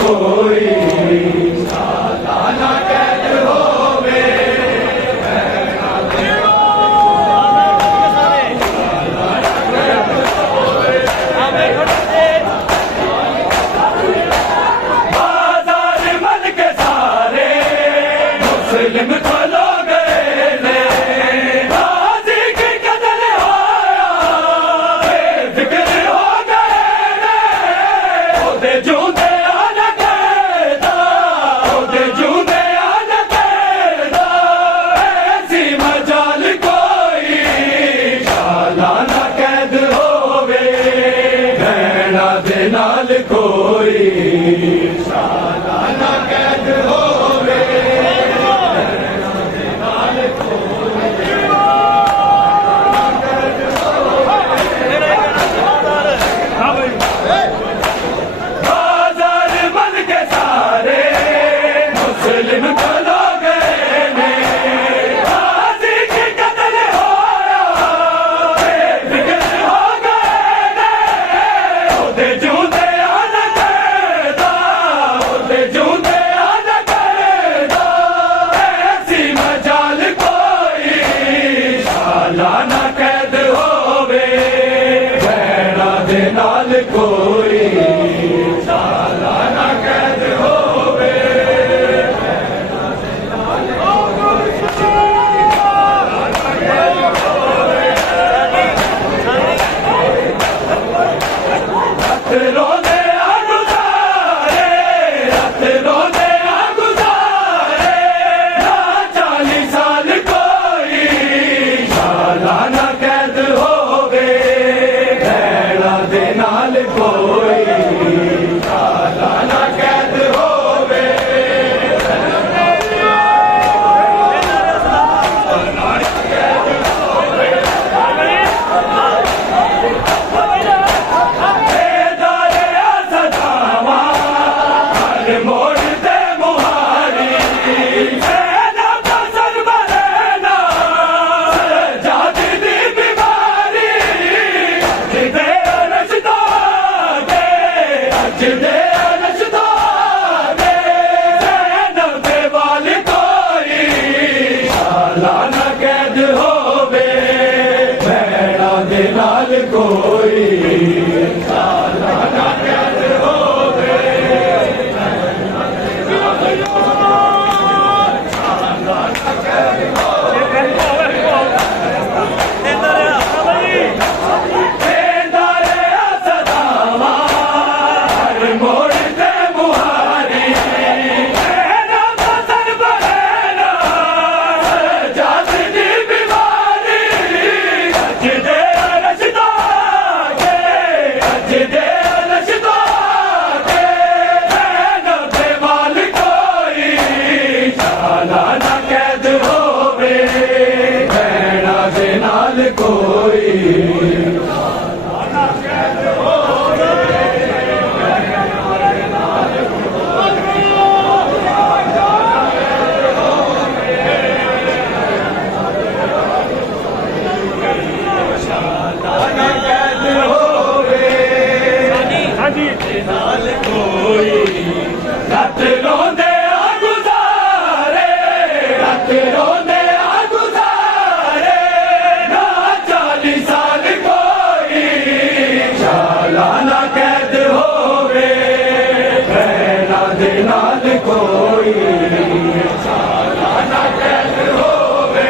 कोई सालाना कैद होवे बाजार मन के सारे मुस्लिम खलो गए ने गाजी की कदर आया बेफिक्र हो गए ने ओदे जूंदे आन कहदा ओदे जूंदे आन कहदा ऐसी मजाल कोई सालाना कैद होवे भैणा दे नाल कोई सालाना कैद होवे बाजार मन के सारे मुस्लिम खलो गए ने गाजी की कत्ल होया बेफिक्र हो गए ने ओदे जूंदे आन कहदा ओदे जूंदे आन कहदा ऐसी मजाल कोई सालाना कैद होवे भैणा दे नाल कोई सालाना कैद होवे रत रोंदे आ गुजारे रत रोंदे आ गुजारे ना 40 साल कोई सालाना कैद होवे भैणा दे नाल कोई सालाना कैद होवे बेदारे आ सदावा हर मोड़ ते मुहारी सेना फसल बरेना जात दी बीमारी जिदे रश्ता दे जिदे रश्ता दे सेना दे वाल कोई सालाना कैद होवे भैणा दे नाल कोई सालाना कैद होवे बेदारे आ सदावा हर मोड़ ते मुहारी सेना फसल बरेना जात दी बीमारी जिदे रश्ता दे जिदे रश्ता दे सेना दे वाल कोई सालाना कैद होवे भैणा दे नाल कोई सालाना कैद होवे नाल कोई रत रोंदे आ गुजारे रत रोंदे आ गुजारे ना 40 साल कोई सालाना कैद होवे भैणा दे नाल कोई सालाना कैद होवे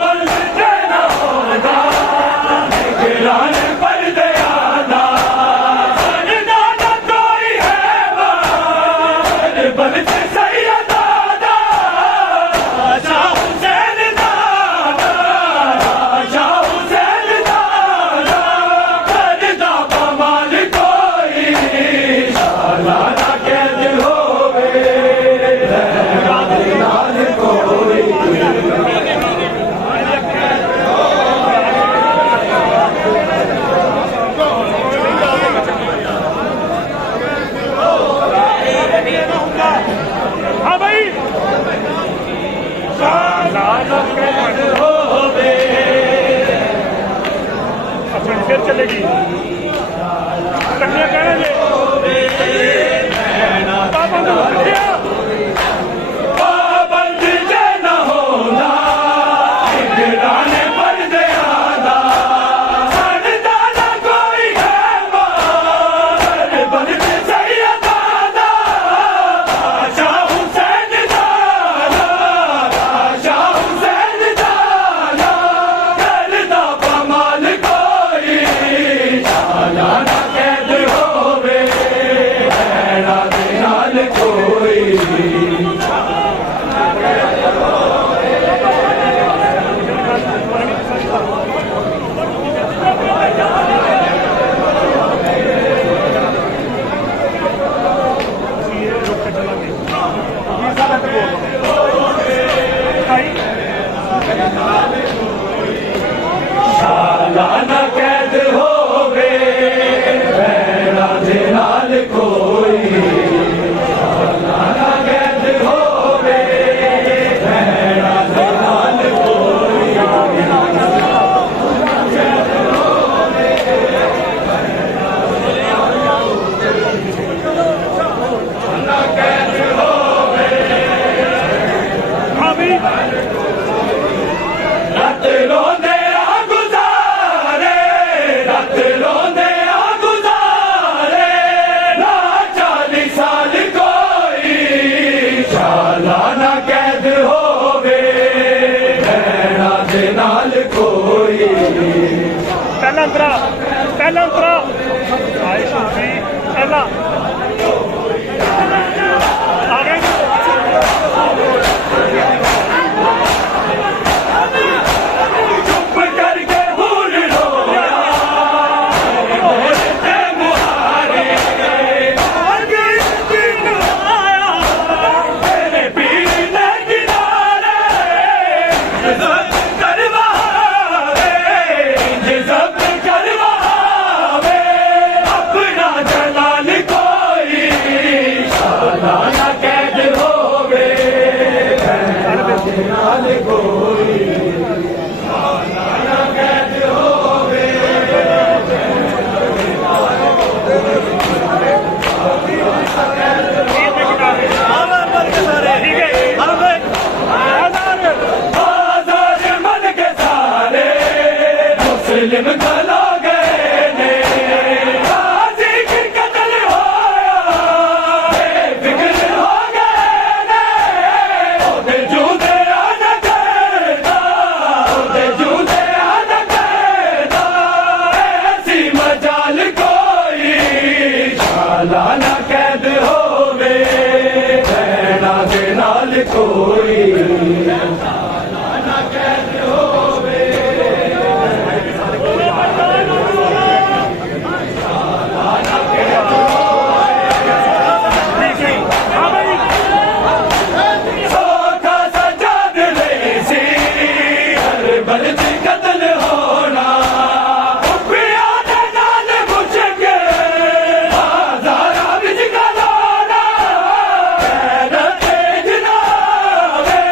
बंद जे न होंदा होवे अपनी फिर चलेगी कन्या कहना जी पाबंद जे न होंदा निगराने पर दयादा सड़दा न कोई है मार बंद सैयदादा आशा हुसैन दादा आशा हुसैन दादा करदा कमाल कोई शाला न कैद होवे भैणा दे नाल कोई शाला न कैद होवे भैणा दे नाल कोई शाला न कैद होवे भैणा दे नाल कोई हाँ भी रत रोंदे आ गुजारे रत रोंदे आ गुजारे ना 40 साल कोई शाला ना कैद होवे भैणा दे नाल कोई पहला अंतरा आए सूफी पहला आ गए चुप करके भूल रोया बोलते मुहारे आगे दिन आया तेरे पीर ने किनारे जब करवावे जब करवावे अपना जलाल कोई शाला ना कैद होवे भैणा दे नाल कोई आजाद मन के सारे मुस्लिम गलो गए ने गाजी की कत्ल होया बेफिक्र हो गए ने ओदे जूदे आन करदा ओदे जूदे आन करदा ऐसी मजाल कोई शाला ना कैद होवे भैणा दे नाल कोई सोखा सजाद लेसी हर बलद कत्ल होना पिया दे नाल मुझके हजारा बिच गलोना कैद ते जनावे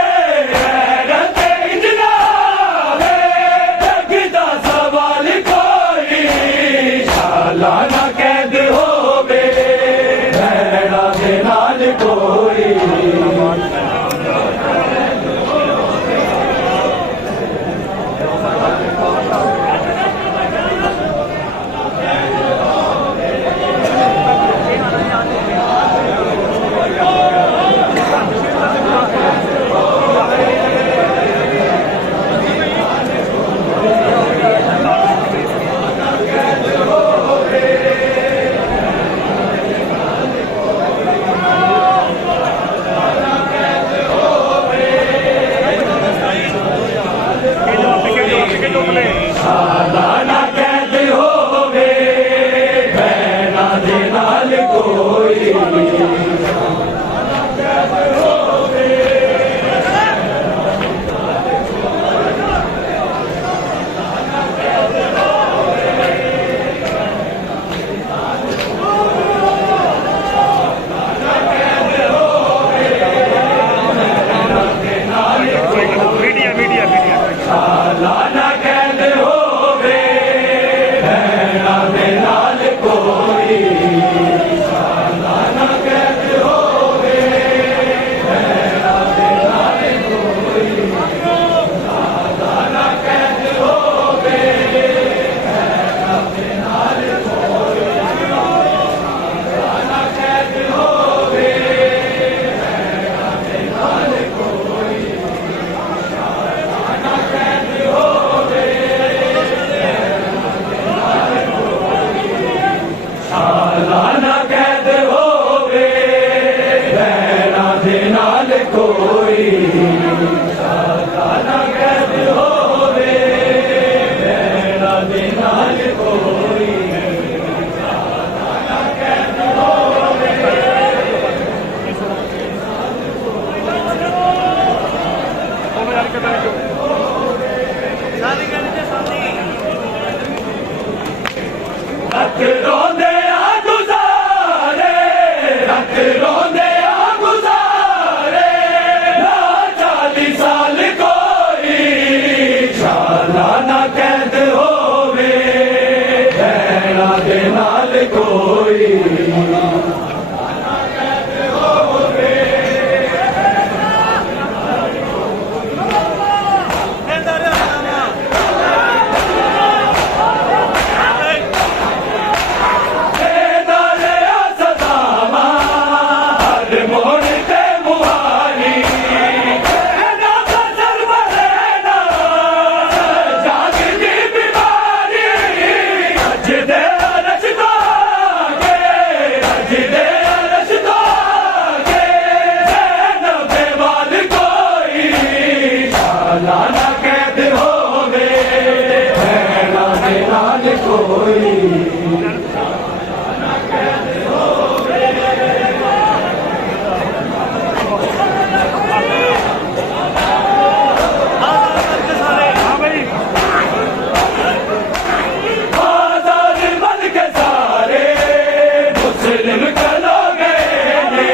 कोई सादा ना कैद होवे भैणा दे नाल कोई सादा ना कैद होवे रख रोंदे आ गुजारे रख रोंदे आ गुजारे ना 40 साल कोई शाला ना कैद होवे भैणा दे नाल कोई लाना कैद होवे भैणा दे नाल कोई लाना कैद होवे आजाद बन के सारे मुस्लिम कलो गए ने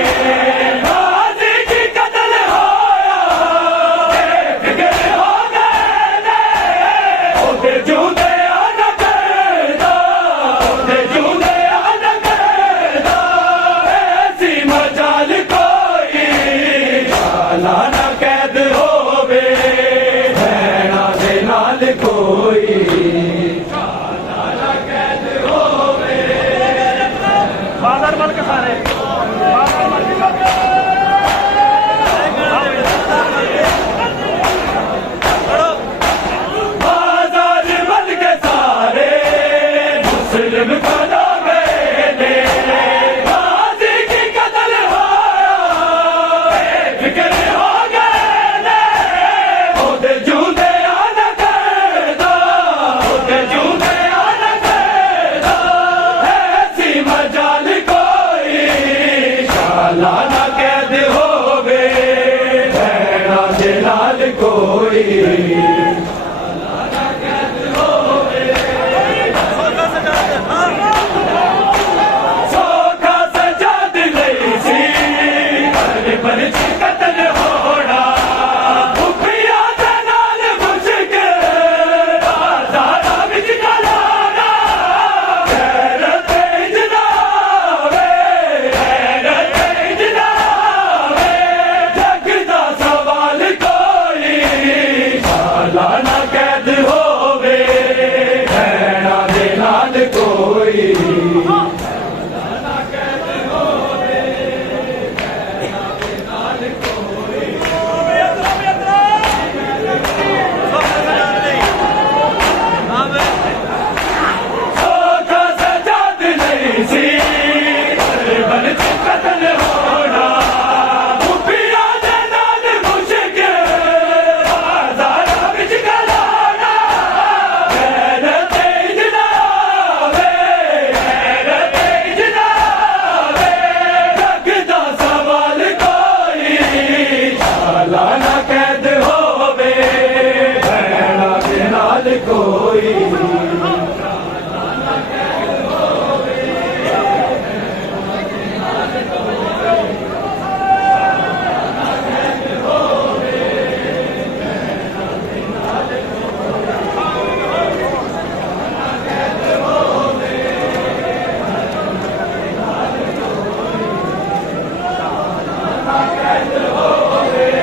गाजी की कत्ल होया फिक्र हो गए ने ओदे जूदे आना करदा ओदे जूदे आना करदा ऐसी मजाल कोई शाला ना कैद होवे भैणा दे नाल कोई बाजार बन के सारे बाजार बन के सारे बाजार बन के सारे मुस्लिम कलो गए ने गाजी की कत्ल होया फिक्र हो गए ने ओदे जूदे आना करदा ओदे जूदे आना करदा ऐसी मजाल कोई शाला ना कैद होवे भैणा दे नाल कोई सोखा सजाद लई सी पर कत्ल होना खुफिया दे नाल मुश्किल बाजारा विच कलाना गैरत इजनावे गैरत इजनावे जग दा सवाल कोई शाला ना कैद होवे भैणा दे नाल कोई सोखा सजाद नहीं सी बन कत्ल होना खुफिया दे नाल मुश्किल बाजारा विच कलाना गैरत इजनावे गैरत इजनावे जग दा सवाल कोई शाला ना कैद होवे भैणा दे नाल कोई कैद होवे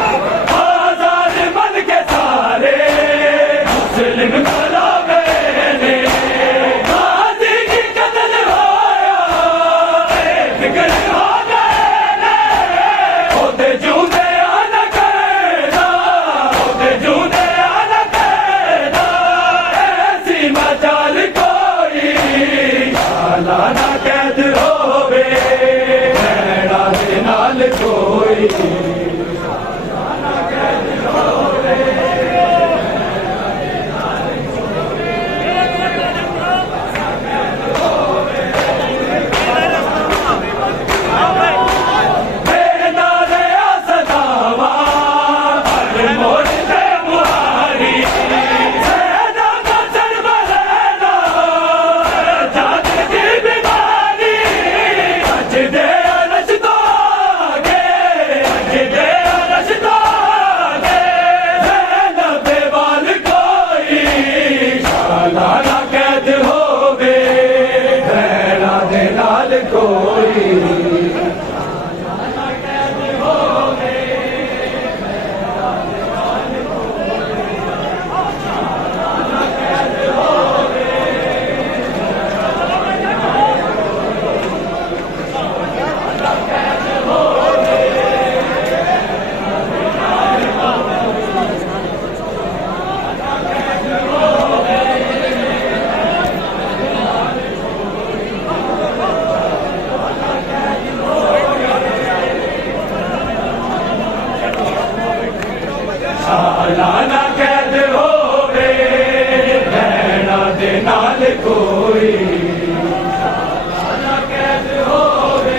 आजाद मन के सारे मुस्लिम कला मैंने गाजी की कत्ल होया फिक्र हो गए ओते जूदे आना करना ओते जूदे आना करना ऐसी मचाल कोई शाला ना कैद होवे भैड़ा दे नाल कोई लाना कैद होवे भैड़ा दे नाल कोई लाना कैद होवे भैड़ा दे नाल कोई लाना कैद होवे भैड़ा दे नाल कोई लाना कैद होवे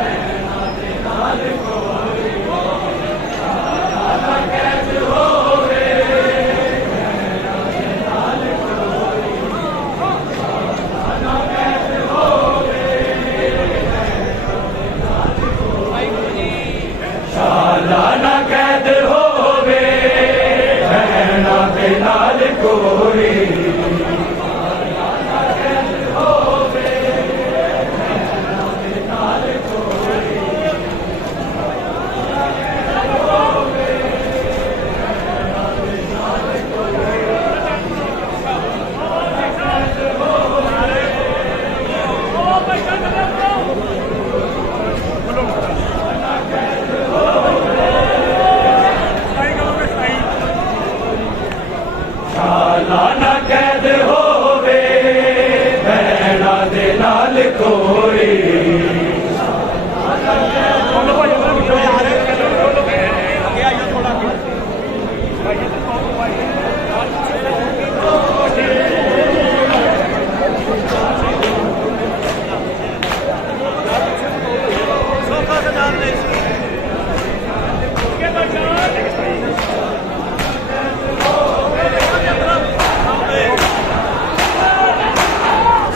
भैड़ा दे नाल कोई लाना कैद होवे लाना कैद होवे भैड़ा दे नाल कोई लाना कैद होवे भैड़ा दे नाल कोई लाना कैद होवे भैड़ा दे नाल कोई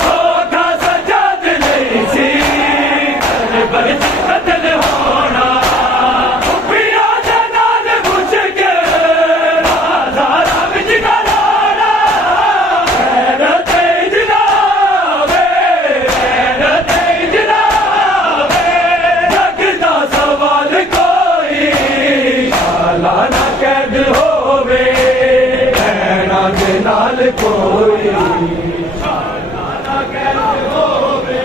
सोखा सजाद नहीं सी पर कत्ल होना पिया दे नाल मुश्किल बाजारा विच गलाना गैरत जनाबे जग दा सवाल कोई लाना कैद होवे भैड़ा दे नाल कोई लाना कैद होवे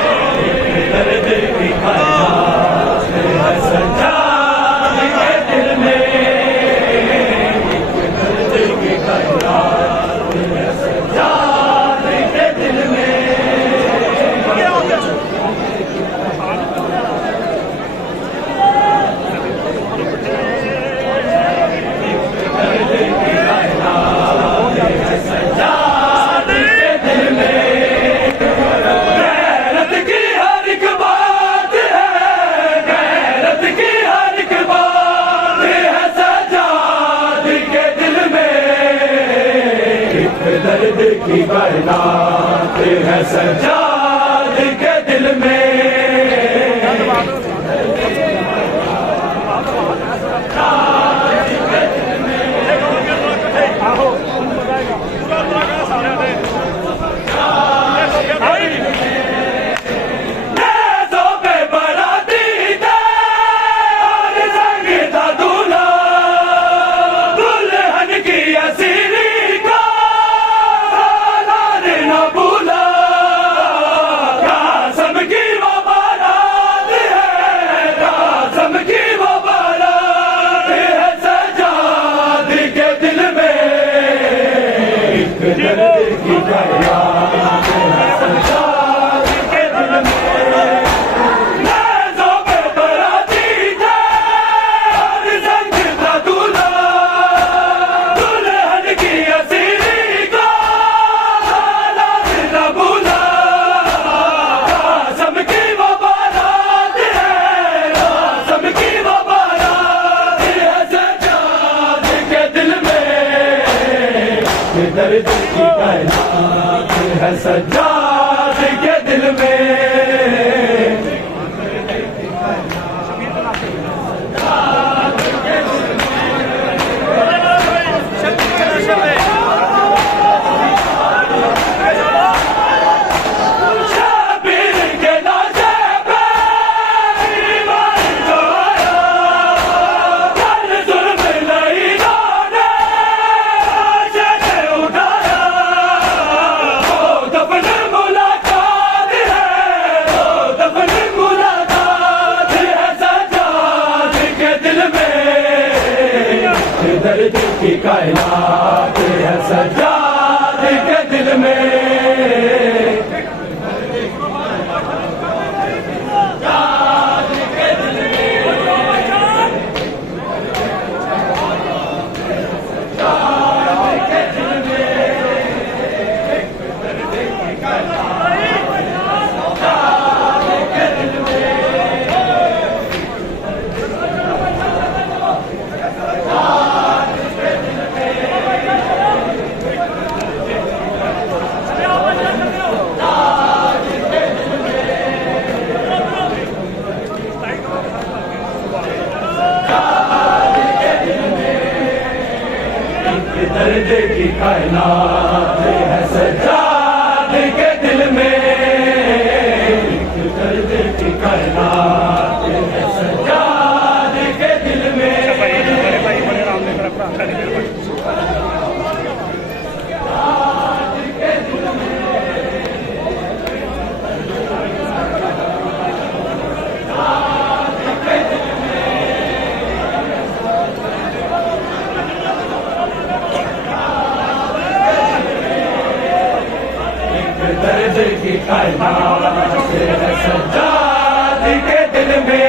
दर्द की खजा सजाद के दिल में दर्द की खजा सजाद के दिल में की कायनात है सज्जाद के दिल में। दर्द की कायनात है सज्जाद के दिल में। दर्द की कायनात है सज्जाद के दिल में। दर्द की कायनात है सज्जाद के दिल में। दर्द की कायनात है सज्जाद के दिल में। दर्द की कायनात है सज्जाद के दिल में।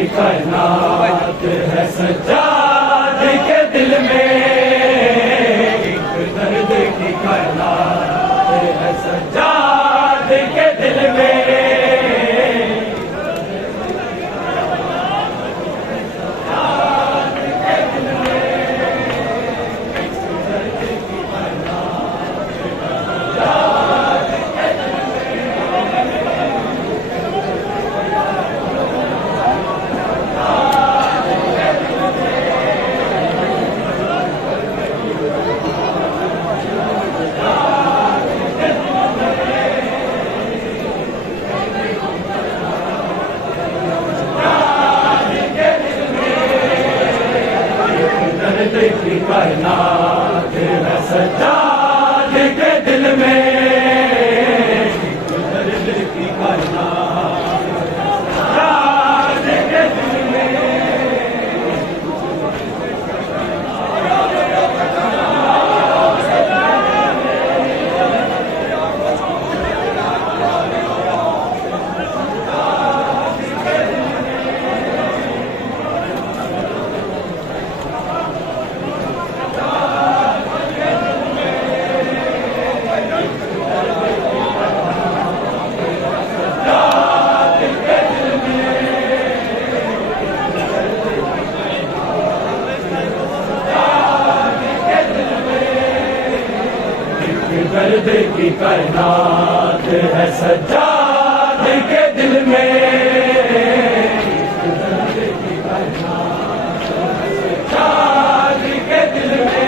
की कायनात है सज्जाद के दिल में, एक दर्द की कायनात है सज्जाद के दिल में। की कायनात है सज्जाद के दिल में, दर्द की कायनात सज्जाद के दिल में। दर्द की कायनात है सज्जाद के दिल में, दर्द की कायनात है सज्जाद के दिल में।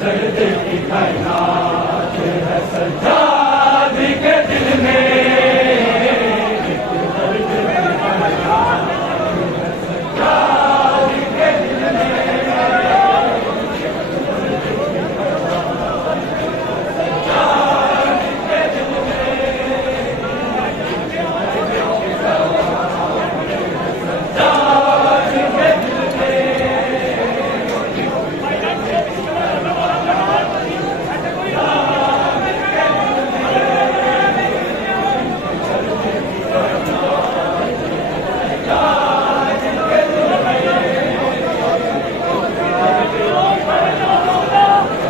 दर्द की कायनात है सज्जाद के दिल में, दर्द की कायनात है सज्जाद के दिल में।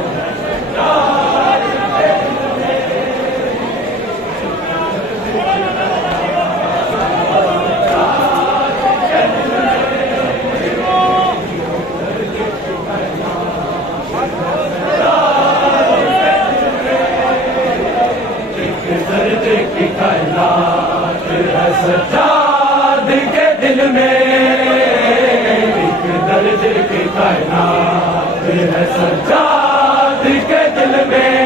दर्द की कायनात है सज्जाद के दिल में, एक दर्द की कायनात है सज्जाद के दिल में।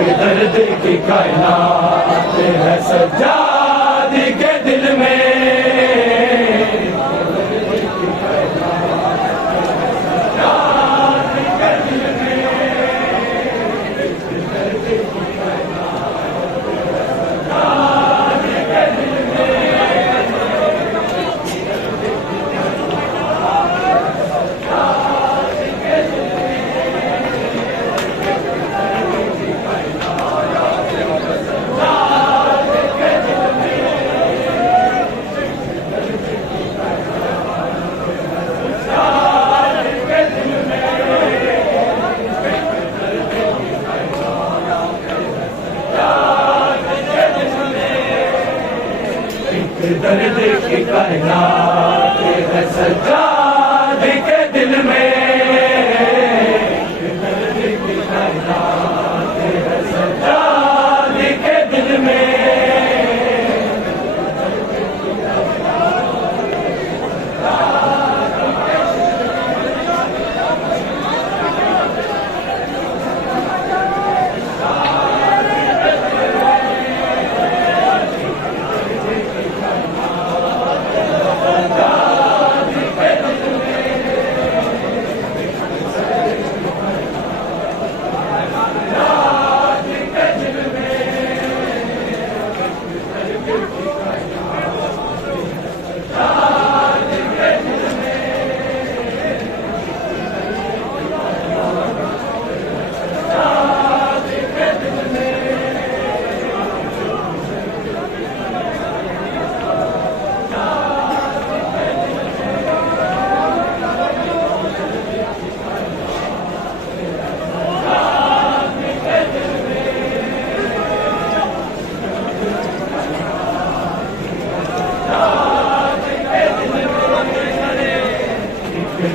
दर्द की कायनात है सज्जाद के दिल में। दर्द की कायनात है सज्जाद के दिल में।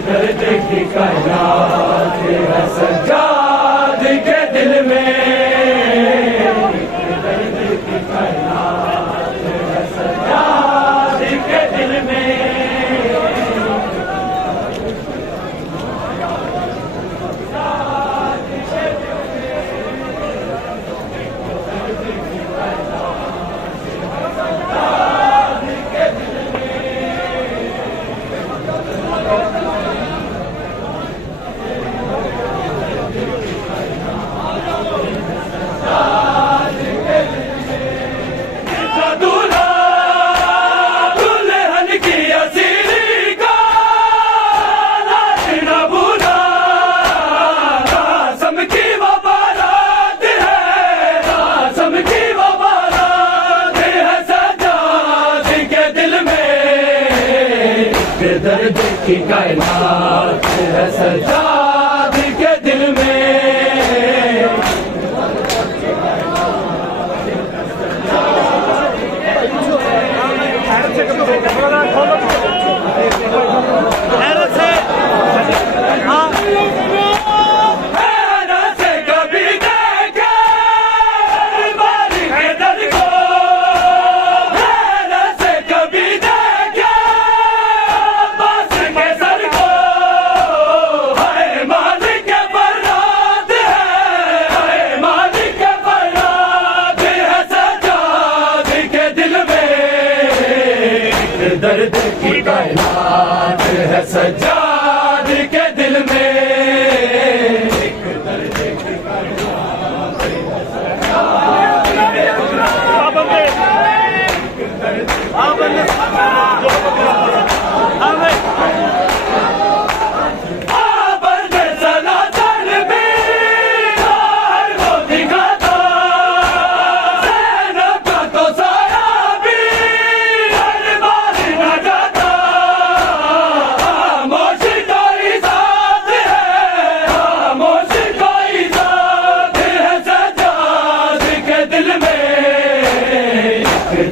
दर्द की कायनात है सज्जाद के दिल में। दर्द की कायनात है सज्जाद के दिल में। दर्द की कायनात है सज्जाद के दिल में। दर्द की कायनात है सज्जाद के दिल में। दर्द की कायनात है सज्जाद के दिल में। दर्द की कायनात है सज्जाद के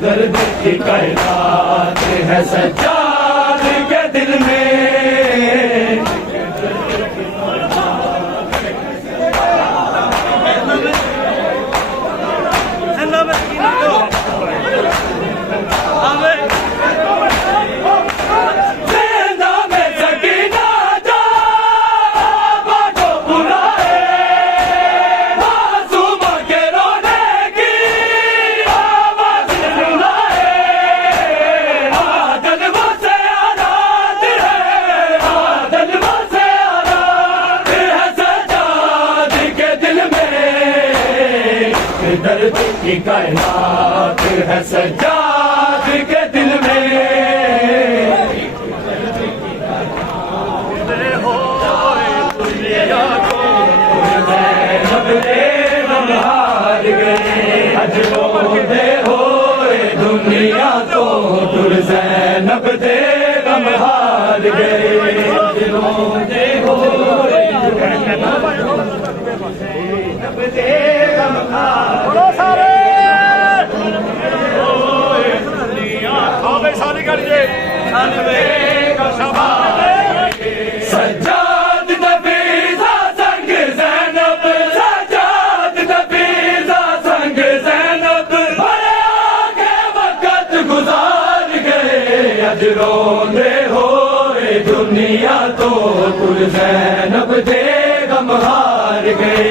दर्द की कायनात है सज्जाद के दिल में। के दर्द की कायनात है सज्जाद के दिल में। ज़ैनब दे गम हार गए, अजरों दे होए दुनिया तो दूर। ज़ैनब दे गम हार गए, अजरों दे होए ज़ैनब दे गम हार बोलो सारे आवे सारी करिए सज्जाद नफीसा संग ज़ैनब, सज्जाद नफीसा संग ज़ैनब, भरे आगे वक़्त गुजार गए, अजरों दे होए दुनिया तो कुल। ज़ैनब दे गम हार गए।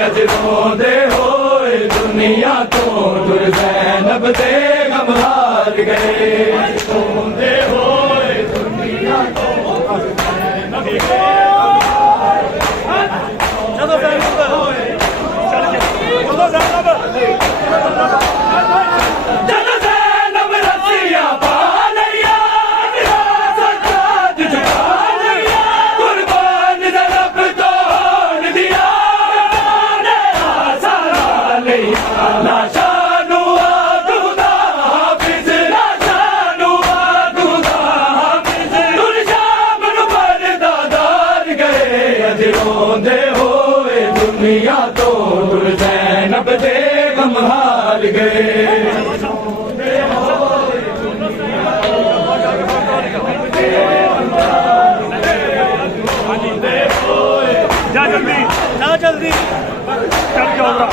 अजरों दे होए दुनिया तो दूर। ज़ैनब दे गम हार गए, अजरों दे होए दुनिया तो दूर। ज़ैनब दे चलो ज़ैनब चल के बोलो ज़ैनब चलो ज़ैनब रसिया पालिया, सज्जाद झुका लिया, कुर्बान ज़ैनब तोड़ दिया, लाशानु आगुदा हाफिज, लाशानु आगुदा हाफिज, दुनियाम नु पर्दादार गए, अजरों दे होए दुनिया तो दूर। ज़ैनब दे गम हार गए। जा जल्दी चल चौधरा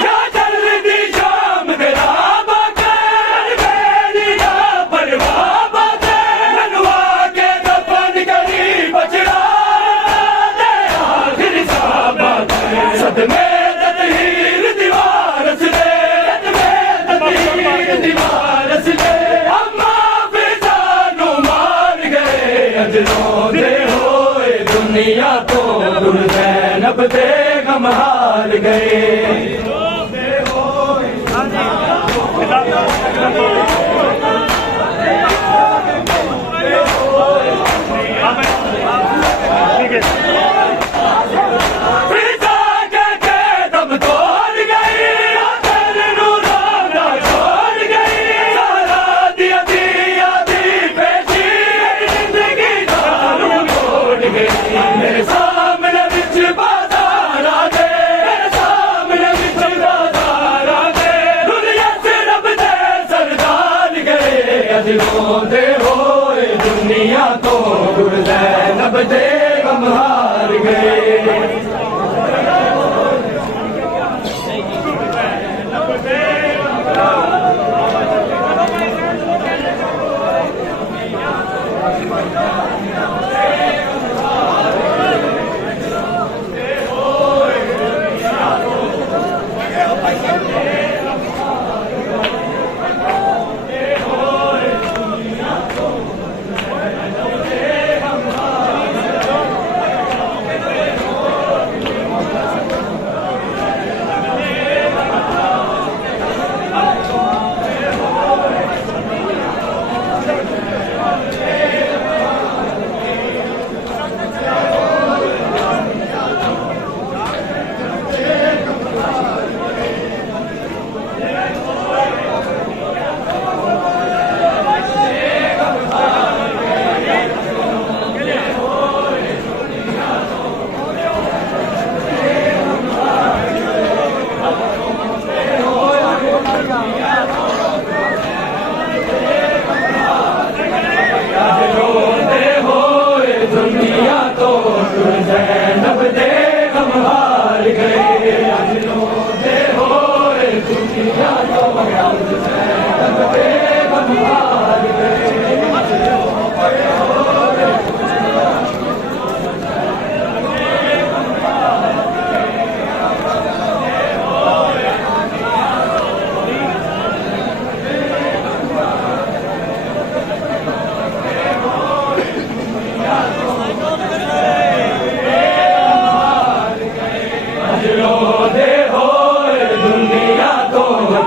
क्या जल्दी शाम तेरा बकर, बेलिया परवाह बकर, मनवा के दफन करी बचड़ा दे आखिर साहब। सदमे तदहीर दीवार से, सदमे तदहीर दीवार से, अम्मा फिजानु मार गए, अजरों दे होए दुनिया तो दूर। ज़ैनब दे गम हार गए। ठीक है फिजा के दम तोड़ गई, आखिर नूराना छोड़ गई, सारा दिया दिया दी पेशी, जिंदगी दारू छोड़ गई। मेरे सामने बिच बाजार आ गए, मेरे सामने बिच बाजार आ गए, दुनिया से रब दे सरदार गए, अजरों दे होए दुनिया तो दूर। ज़ैनब दे गम हार गए।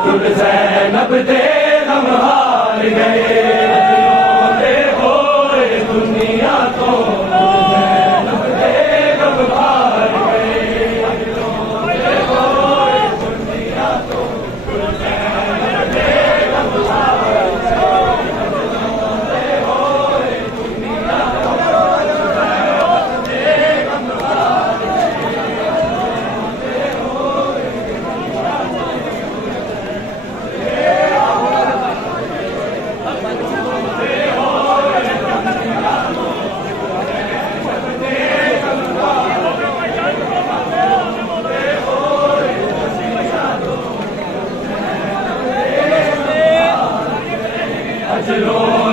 तुल ज़ैनब दे गम हार गए रोंदे होए दुनिया तो ज़ैनब दे गम हार गए रोंदे होए दुनिया तो ज़ैनब दे गम हार गए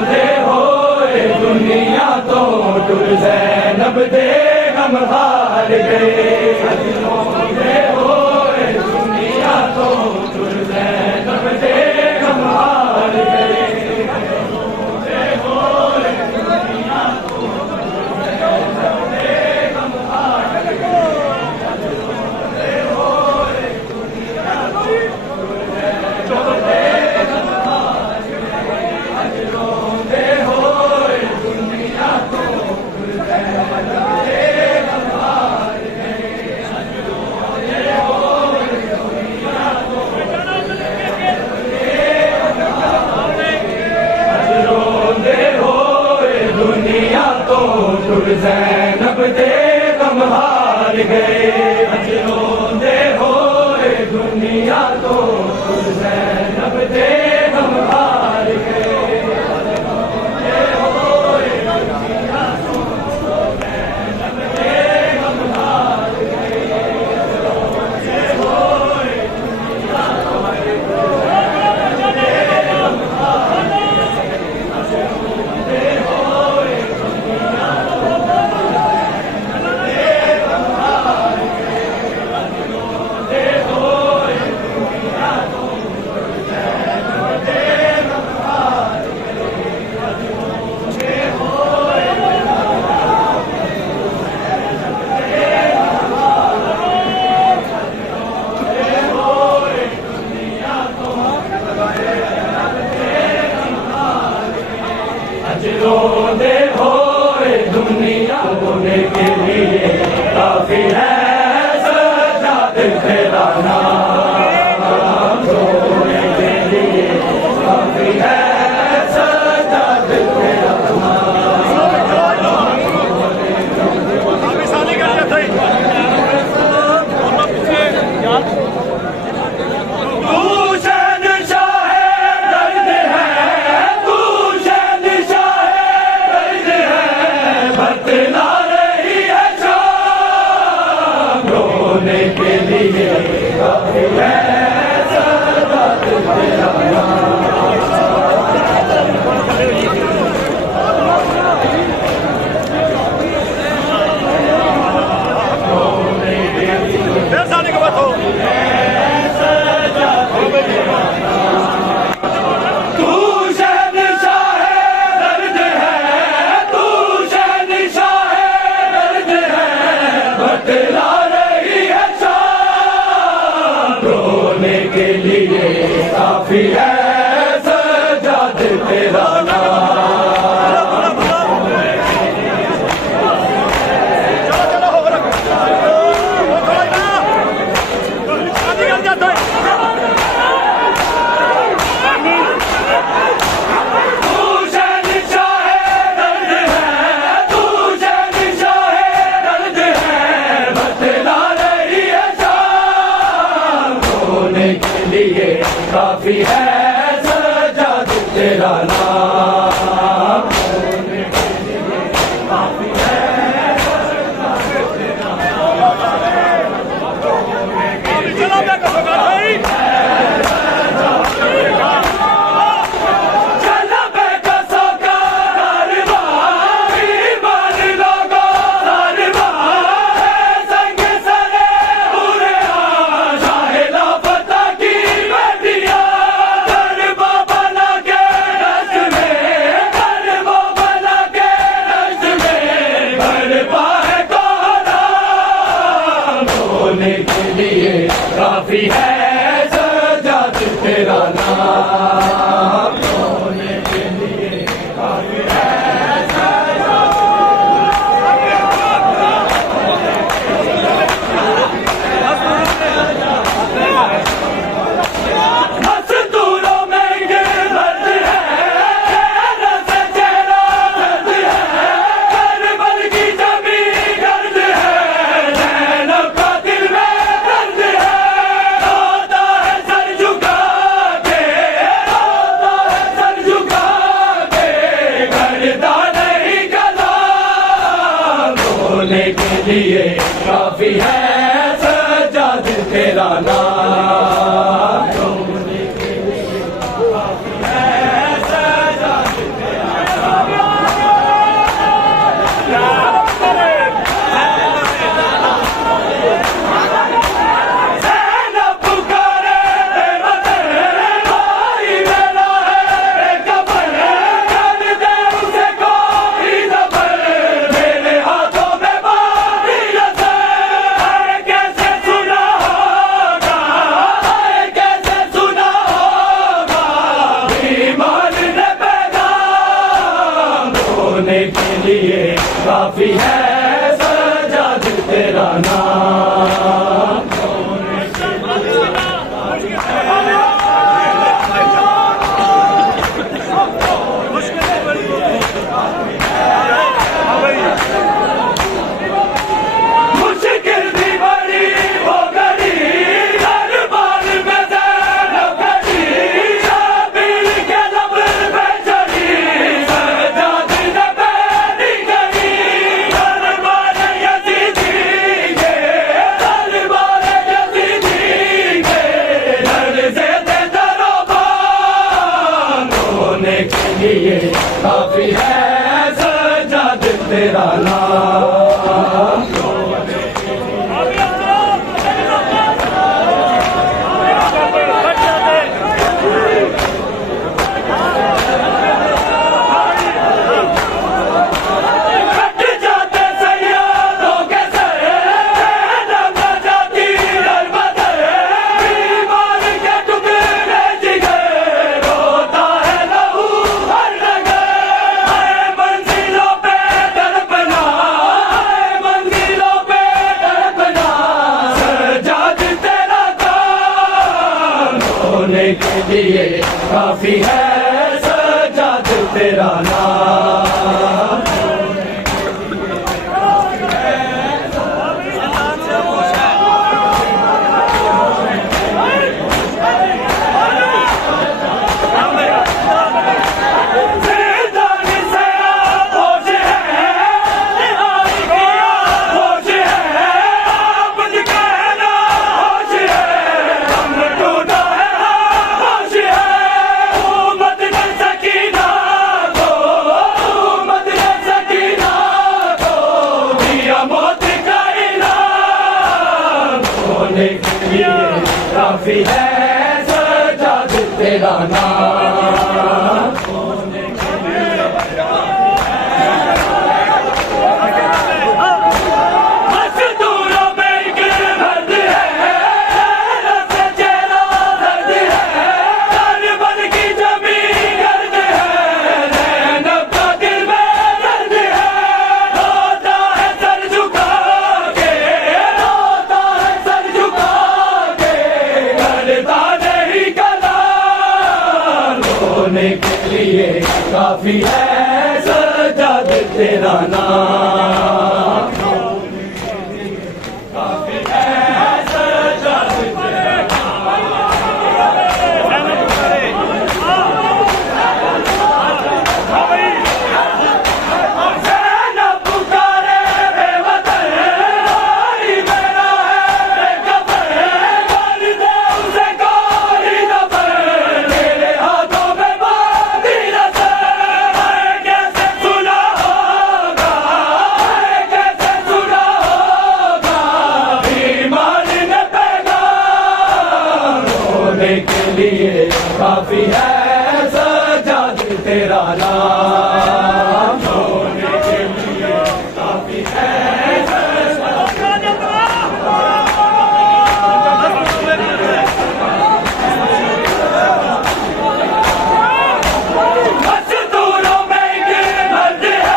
रोंदे होए दुनिया तो ज़ैनब दे गम हार रोंदे होए दुनिया तो तुल ज़ैनब दे गम हार गए रोंदे होए दुनिया तो तुल ज़ैनब दे गम हार गए रोंदे होए दुनिया तो तुल ज़ैनब दे गम हार गए रोंदे होए दुनिया तो तुल ज़ैनब दे गम हार गए रोंदे होए दुनिया तो तुल ज़ैनब दे गम हार गए रोंदे होए दुनिया तो रोंदे होए दुनिया तो तुल ज़ैनब दे गम हार गए रोंदे होए दुनिया तो तुल ज़ैनब दे गम हार गए रोंदे होए दुनिया होने के लिए काफी है सजाद तेरा नाम रोने के लिए काफी है सजाद तेरा के लिए काफी है सजाद तेरा के लिए काफी है सजाद तेरा काफी है सजाद तेरा नाम काफी है सजाद तेरा चला बेकसों का कारवां ईमान लोगों कारवां है संग सरे पूरे शाहे लापता की काफी है सजाद तेरा तेरा नाम के लिए काफी है सजाद तेरा नाम मुश्किल भी बड़ी हो गई दरबार में ज़ैनब खड़ी शबीर के लब पे चढ़ी सजाद ने पैरी गई दरबार यज़ीदी के दरबार यज़ीदी के दर से दरोबान होने के लिए काफी है सजाद तेरा नाम के लिए काफी है सजाद तेरा नाम के लिए काफी है सजाद तेरा नाम मज़दूरों में एक दर्द है रस चेहरा दर्द है दरबार की ज़मीन गर्द है ज़ैनब का दिल में दर्द है रोता है सर झुका के रोता है सर झुका के करता नहीं कलाम रोने के लिए काफी है सजाद तेरा नाम काफी है सजाद तेरा ज़ैनब पुकारे बेवतन भाई मेरा है बेखबर कर दे उसे कोई दफन मेरे हाथों में बांधी रस्म कैसे सुना होगा कैसे सुना होगा ईमान ने पैगाम रोने के लिए काफी है सजाद तेरा नाम रोने के लिए काफी है मज़दूरों में एक दर्द है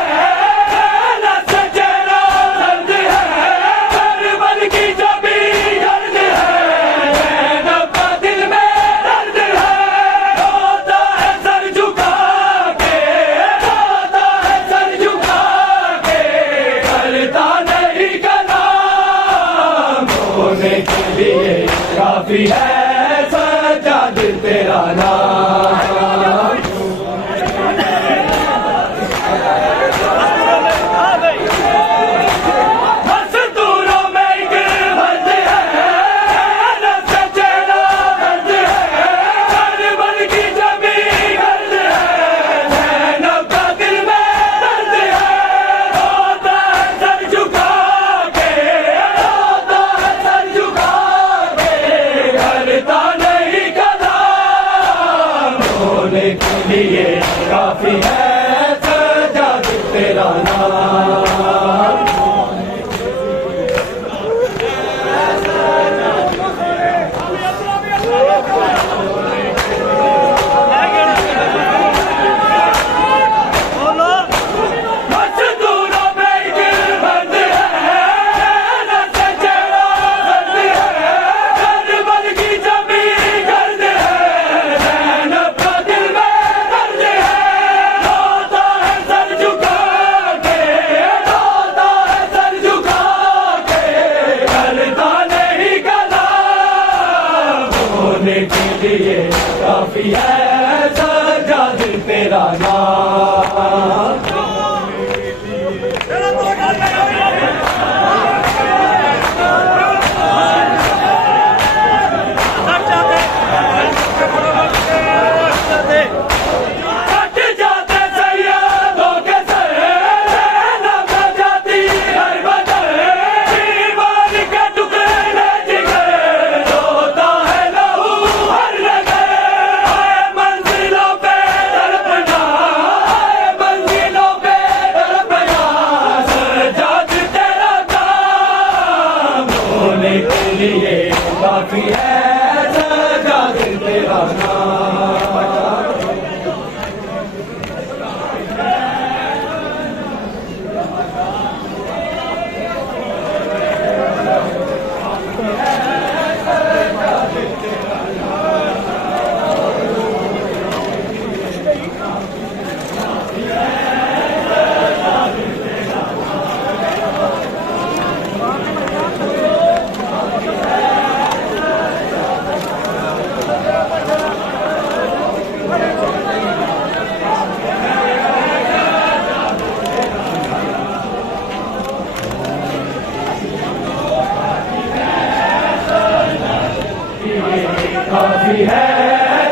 रस चेहरा दर्द है दरबार की ज़मीन गर्द है ज़ैनब का दिल में दर्द है रोता है सर झुका के रोता है सर झुका के करता नहीं कलाम रोने के लिए काफी है सजाद तेरा नाम मज़दूरों में एक दर्द है लिए काफी है सजाद तेरा नाम। मजदूरों में दिल बंद है, नस चढ़ा बंद है, करबल की जमीन गर्द है, ज़ैनब का दिल में दर्द है। रोता है सर झुका के, रोता है सर झुका के, करता नहीं गला, होने के लिए काफी है सजाद तेरा नाम। कट जाते सैयदों के सर, ज़ैनब न जाती हर बदर, ईमान के टुकड़े जिगर, रोता है लहू हर नगर। आए मंजिलों पे तड़पना, आए मंजिलों पे तड़पना, सजाद तेरा काम, होने के लिए काफी है सजाद तेरा नाम। काफी है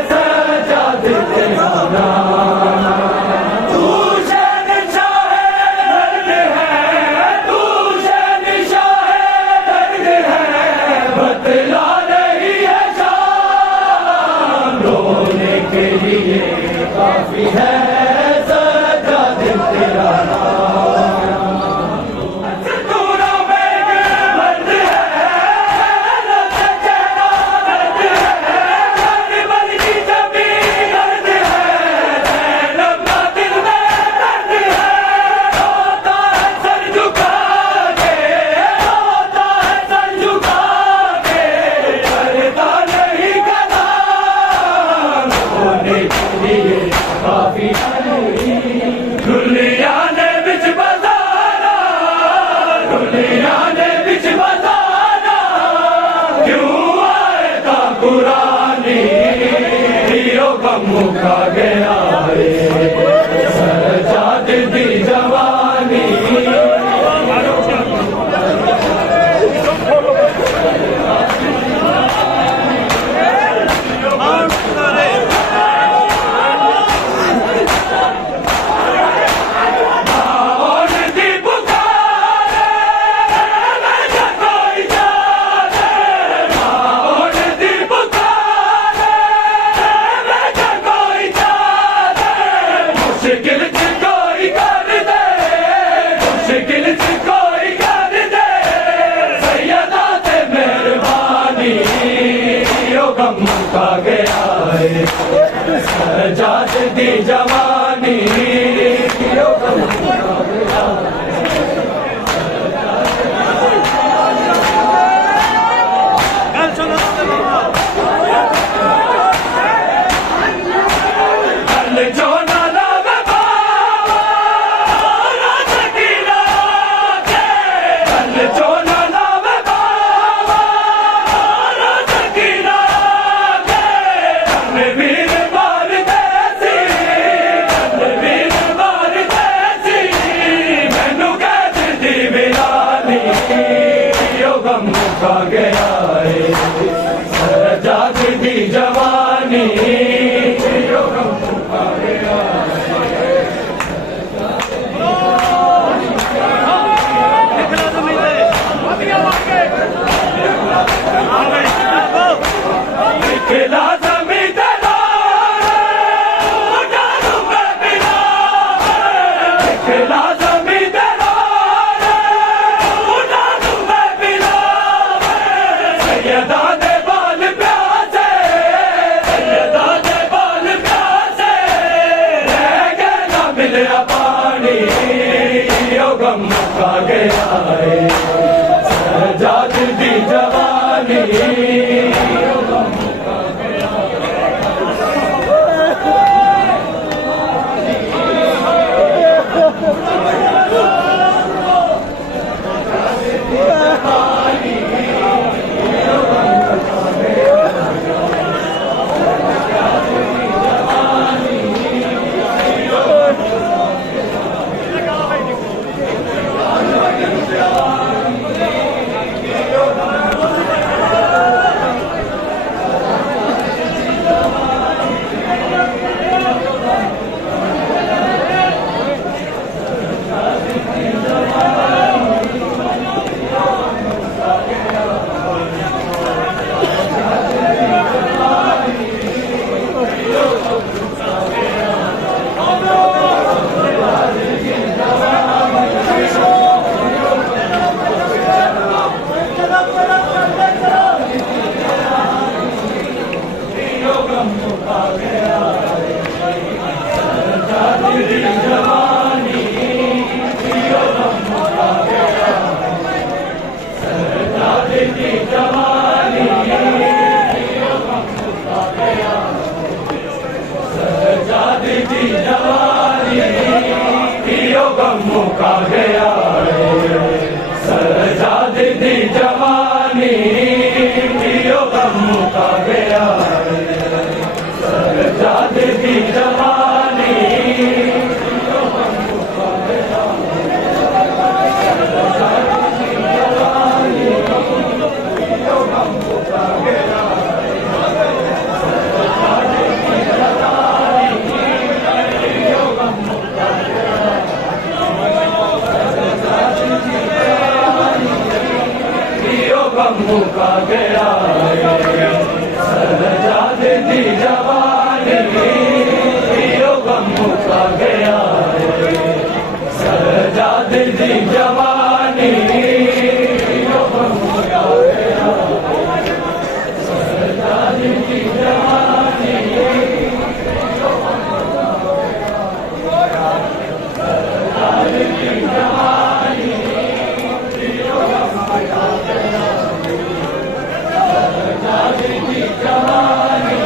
सजाद तेरा नाम। तू शहंशाह दर्द है, तू शहंशाह दर्द है, बतला नहीं है शाम, रोने के लिए काफी है सजाद तेरा नाम। मजदूरों में दिल बंद है, नस चढ़ा बंद है, करबल की जमीन गर्द है, ज़ैनब का दिल में दर्द है। रोता है सर झुका के, रोता है सर झुका के, करता नहीं गला, होने के लिए काफी है। दुनिया ने बिच बजाना, दुनिया ने बिच बजाना, क्यों आए था कुरानी, हीरो का मुखा गया रे, सजाद दी जवानी। और दी पुकारे, मैं क्या कोई जाने, और दी पुकारे, मैं क्या कोई जाने, मुश्किल से कोई कर दे, मुश्किल से कोई कर दे, सैयदा ते मेहरबानी, यो गम का गया है, सजाद दी जवानी, यो गम का गया है। कल जो ना लावे बाबा, रात की रात है, कल जो ना लावे बाबा, रात की रात है, रणवीर मार देसी, रणवीर मार देसी, मैनू कह दी बिलाली, यो गम का गया है, सजाद दी जवानी, यो गम का गया है। निकला जमीन तेरा, उठा मुका गया सजाद दी जवानी यो गम मुका गया सजाद दी जवानी मुका गया सजाद दी जवानी यो गम मुका गया सजाद दी जवानी यो गम मुका गया सजाद दी जवानी सजाद दी जवानी यो गम मुका गया सजाद दी जवानी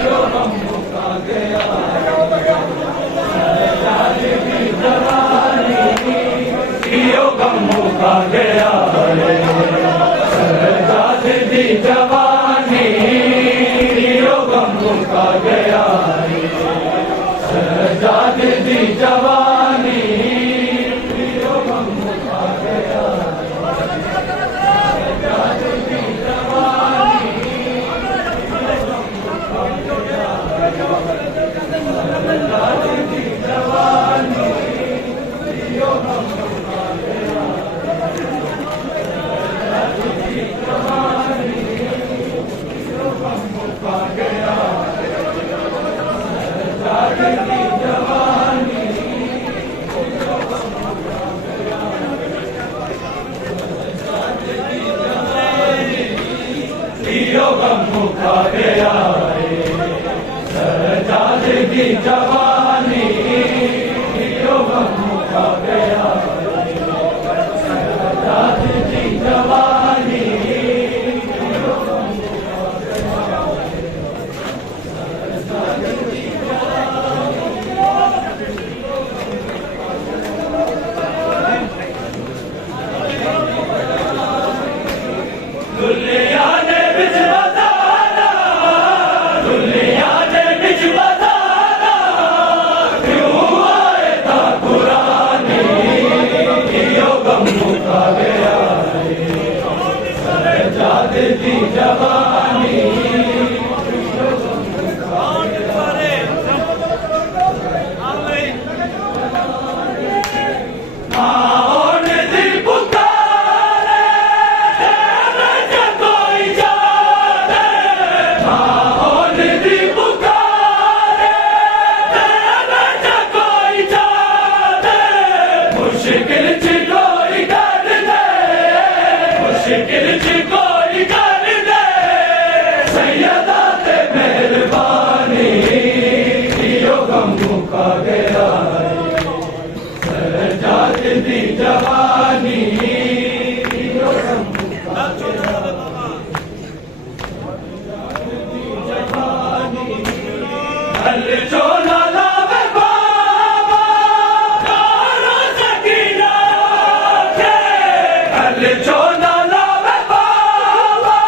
यो गम मुका गया सजाद दी जवानी यो गम मुका गया सजाद दी जवानी यो गम मुका गया सजाद दी जवानी यो गम मुका गया सजाद दी जवानी सजाद दी जवानी यो गम मुका गया सजाद दी जवानी यो गम मुका गया सजाद दी जवानी यो गम मुका गया सजाद दी जवानी यो गम मुका गया सजाद दी जवानी यो गम मुका गया सजाद दी जवानी यो गम मुका गया सजाद दी दुनिया ने बिच बताना दुनिया ने बिच बताना क्यों आए था पुरानी यो गम मुका गया सजाद दी जवानी यो गम मुका गया माओन दी पुकारे तेरे कोई जाने माओन दी पुकारे तेरे कोई जाने मुश्किल च कोई कर दे मुश्किल च कोई कर दे सैयदा ते मेहरबानी यो गम मुका गया सजाद दी जवानी यो गम मुका गया हल जो ना लावे बाबा कारो सकीना के हल जो ना लावे बाबा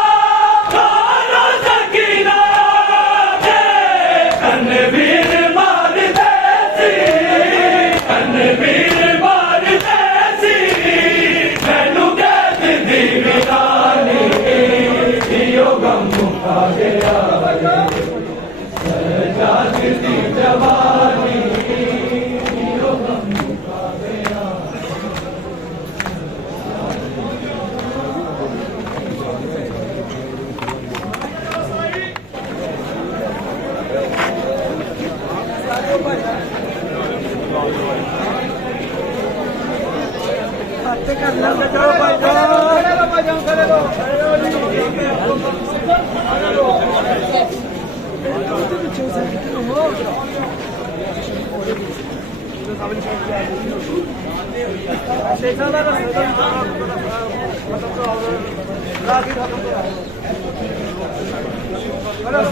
कारो सकीना के कनवीर मार देसी कनवीर मार देसी मैनू कैद दी विरानी यो गम मुका गया सजाद दी जवानी यो गम मुका गया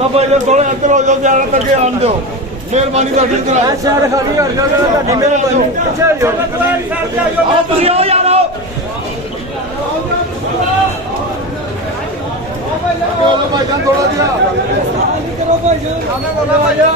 सब थोड़ा अंदर हो जाओ, ध्यान करके आन दो। ਮਿਹਰਬਾਨੀ ਤੁਹਾਡੀ ਇਧਰ ਸਾਈਡ ਖਾਲੀ ਹੋ ਜਾਓ ਤੁਹਾਡੀ ਮਿਹਰਬਾਨੀ ਪਿੱਛੇ ਹੋ ਜਾਓ ਆਓ ਤੁਸੀਂ ਆਓ ਯਾਰ ਆਓ ਚਲੋ ਭਾਈ ਜਾਨ ਥੋੜਾ ਜਿਹਾ ਕਰੋ ਭਾਈ ਜਾਨ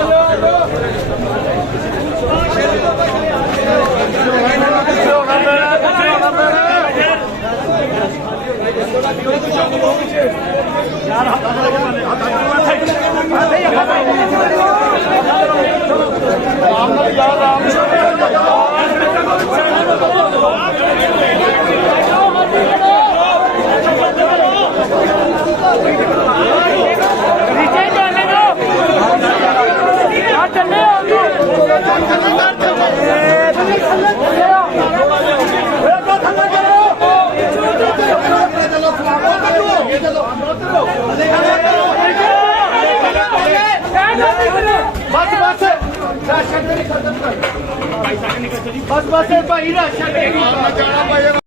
ਬਸ ਭਾਈ ਰਾਸ਼ਨ